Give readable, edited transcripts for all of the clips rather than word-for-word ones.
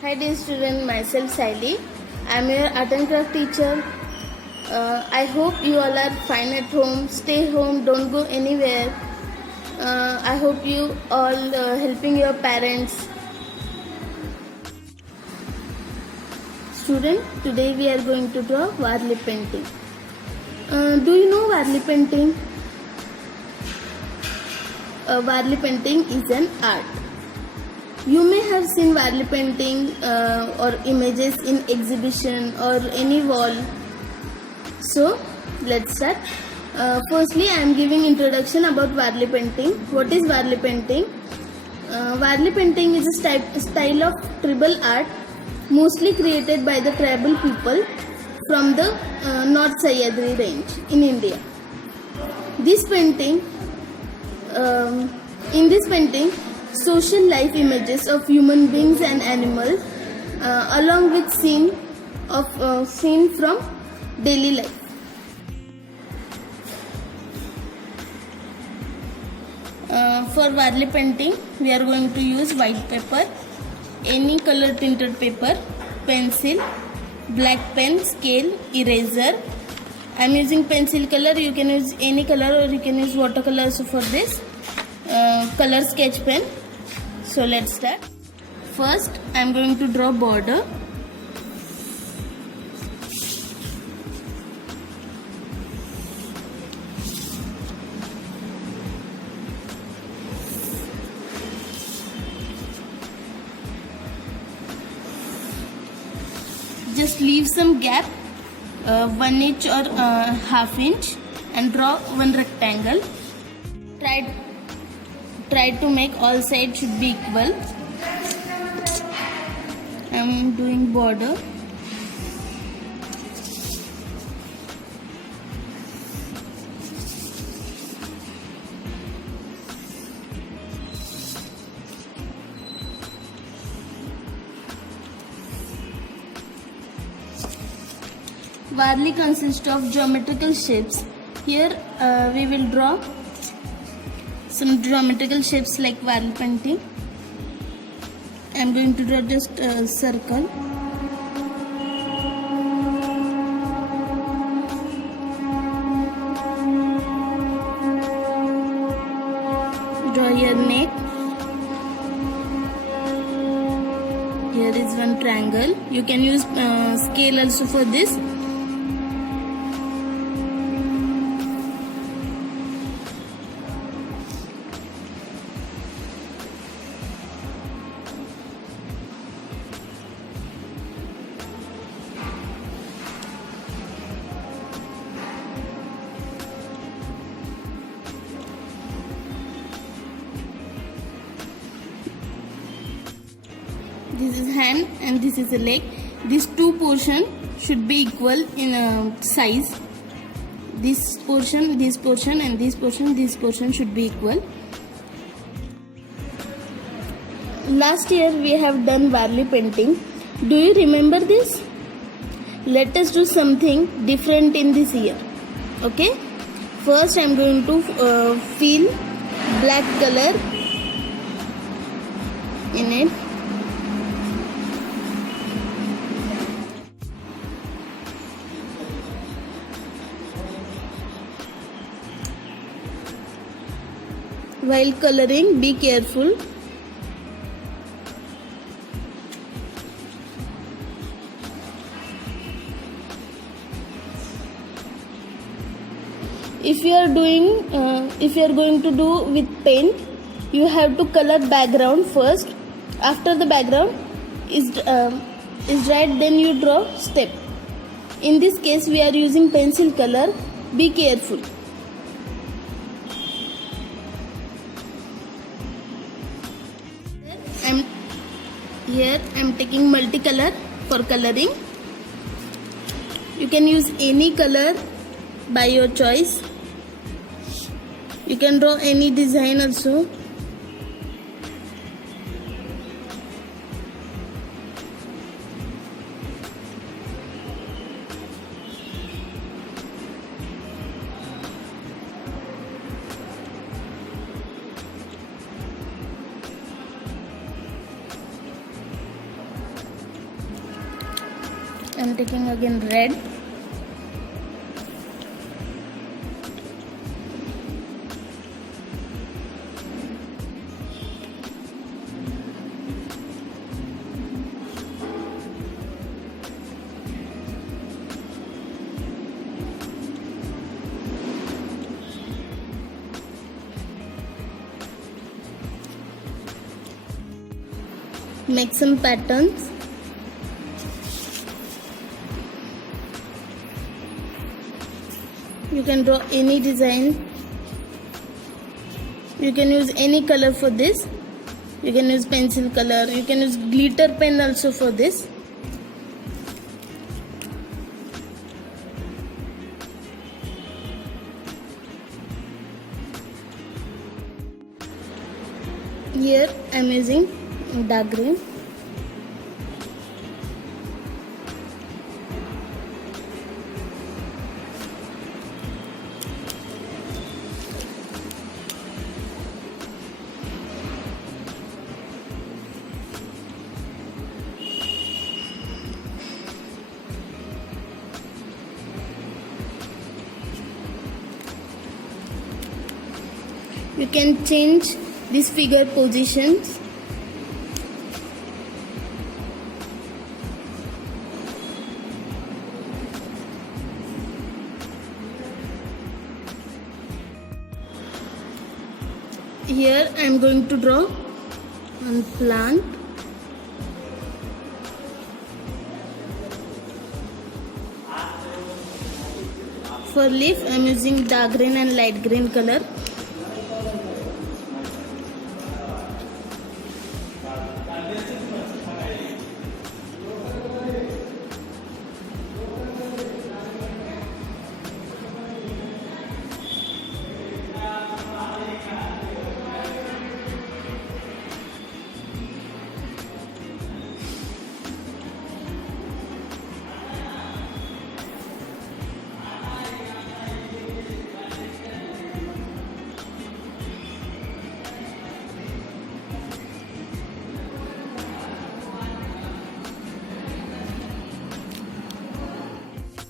Hi dear student, myself Saili. I am your art and craft teacher. I hope you all are fine at home. Stay home, don't go anywhere. I hope you all helping your parents. Student, today we are going to draw Varli painting. Do you know Varli painting? Varli painting is an art. You may have seen Varli painting or images in exhibition or any wall. So let's start. Firstly, I am giving introduction about Varli painting. What is Varli painting? Varli painting is a style of tribal art mostly created by the tribal people from the North Sahyadri range in India. In this painting, social life images of human beings and animals along with scene from daily life. For Varli painting, we are going to use white paper, any color tinted paper, pencil, black pen, scale, eraser. I am using pencil color. You can use any color or you can use watercolor also for this. Color sketch pen. So let's start. First, I am going to draw border. Just leave some gap, 1 inch or half inch, and draw one rectangle. Try to make all sides should be equal. I am doing border. Varli consists of geometrical shapes. Here we will draw some geometrical shapes like Varli painting. I am going to draw just a circle. Draw your neck. Here is one triangle. You can use scale also for this. This is hand and this is a leg. These two portions should be equal in size. This portion, and this portion should be equal. Last year we have done Varli painting. Do you remember this? Let us do something different in this year. Okay? First I am going to fill black color in it. While coloring, be careful. If you are going to do with paint, you have to color background first. After the background is dried, then you draw step. In this case, we are using pencil color. Be careful. Here I am taking multicolor for coloring. You can use any color by your choice. You can draw any design also. I'm taking again red. Make some patterns. You can draw any design. You can use any color for this. You can use pencil color. You can use glitter pen also for this. Here I am using dark green. You can change these figure positions. Here I am going to draw one plant. For leaf I am using dark green and light green color.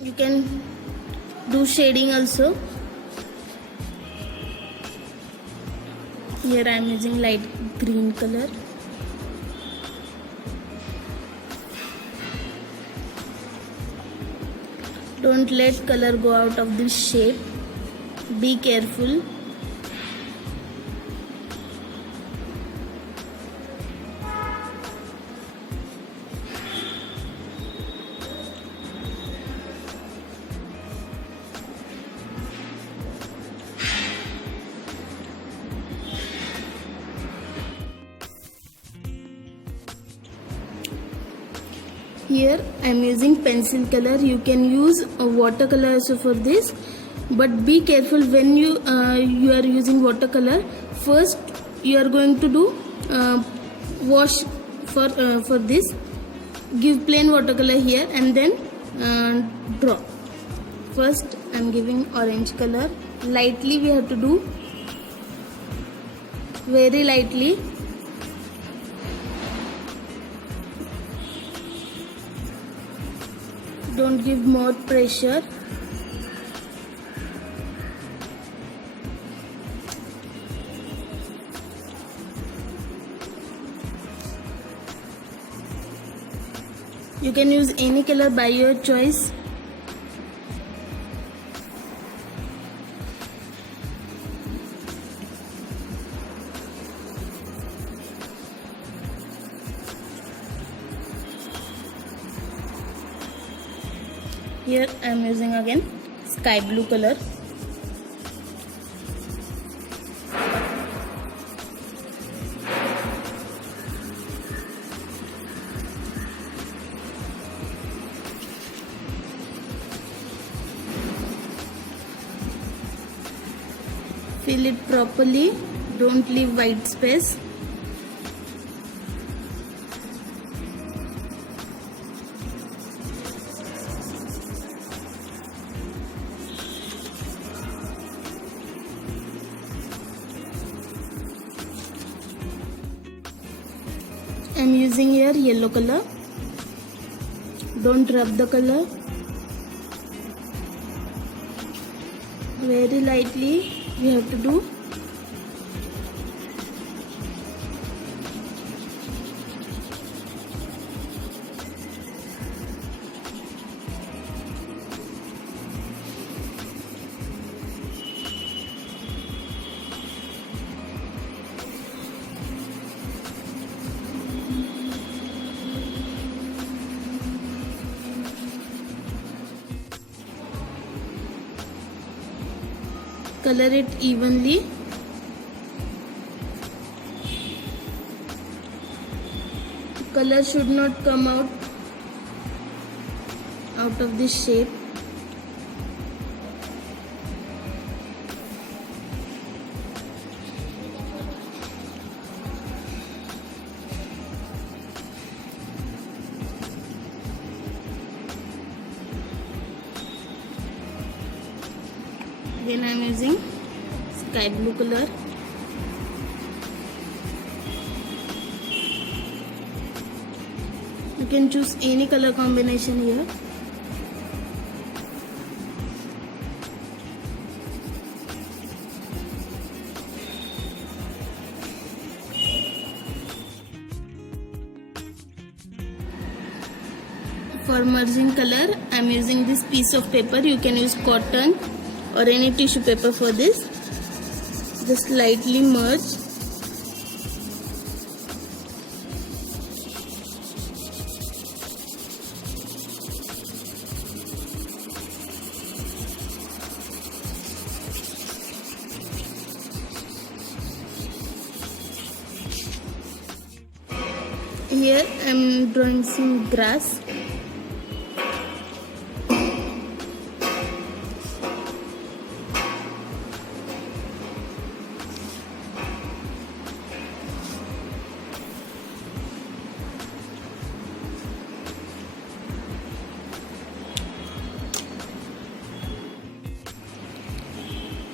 You can do shading also. Here I am using light green color. Don't let color go out of this shape. Be careful. Here I am using pencil color. You can use a watercolor also for this, but be careful when you are using watercolor. First you are going to do wash for this. Give plain watercolor here and then draw. First I am giving orange color. Lightly we have to do, very lightly. Don't give more pressure. You can use any color by your choice. Here I am using again sky blue color. Fill it properly. Don't leave white space. I am using here yellow color. Don't rub the color. Very lightly we have to do. Color it evenly. Color should not come out of this shape. Then I am using sky blue color. You can choose any color combination here. For merging color, I am using this piece of paper. You can use cotton or any tissue paper for this. Just lightly merge. Here I am drawing some grass.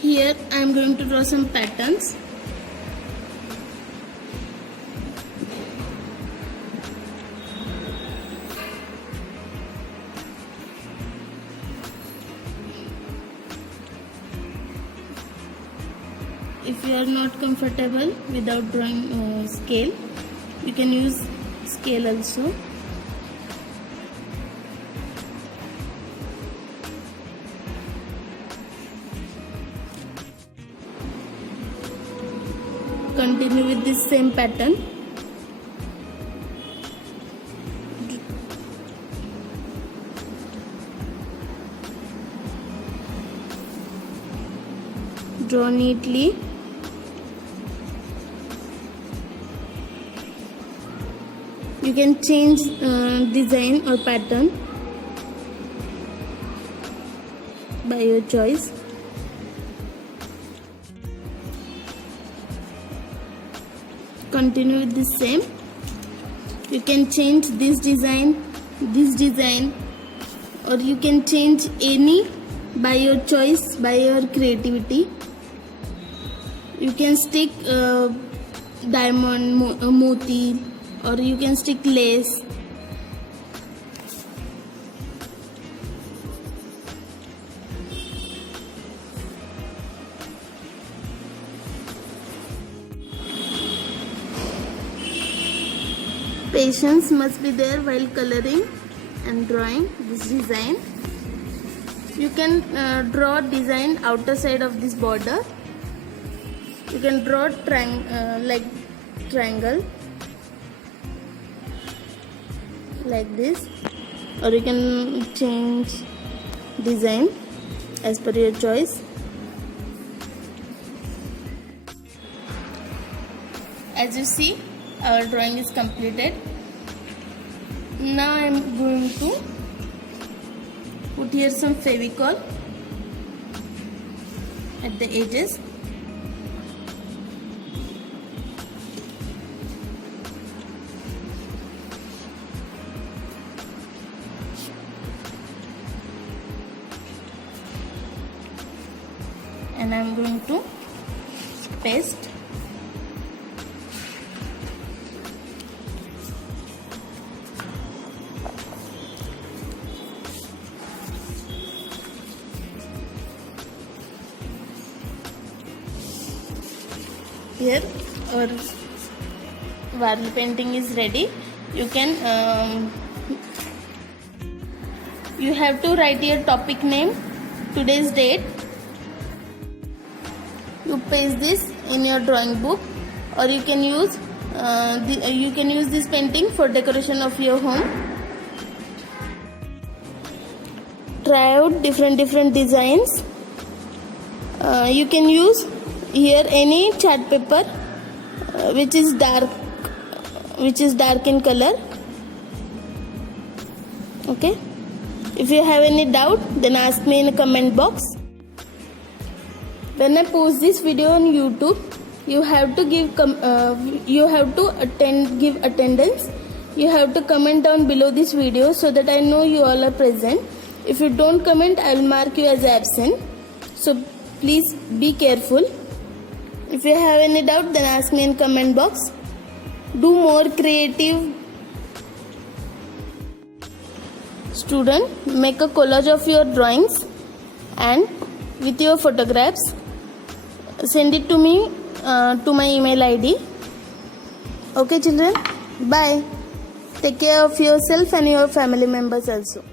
Here I am going to draw some patterns. If you are not comfortable without drawing scale, you can use scale also. Continue with this same pattern. Draw neatly. You can change design or pattern by your choice. Continue with the same. You can change this design, or you can change any by your choice, by your creativity. You can stick diamond, moti, or you can stick lace. Patience must be there while coloring and drawing this design. You can draw design outer side of this border. You can draw like triangle like this, or you can change design as per your choice. As you see, our drawing is completed. Now I am going to put here some Fevicol at the edges. And I am going to paste. here our Varli painting is ready. You can you have to write your topic name, today's date. You paste this in your drawing book, or you can use this painting for decoration of your home. Try out different designs. You can use here any chart paper which is dark in color. Okay, if you have any doubt, then ask me in the comment box. When I post this video on YouTube, you have to give attendance. You have to comment down below this video so that I know you all are present. If you don't comment, I will mark you as absent. So please be careful. If you have any doubt, then ask me in comment box. Do more creative. Student, make a collage of your drawings and with your photographs. Send it to me to my email ID. Okay children, bye. Take care of yourself and your family members also.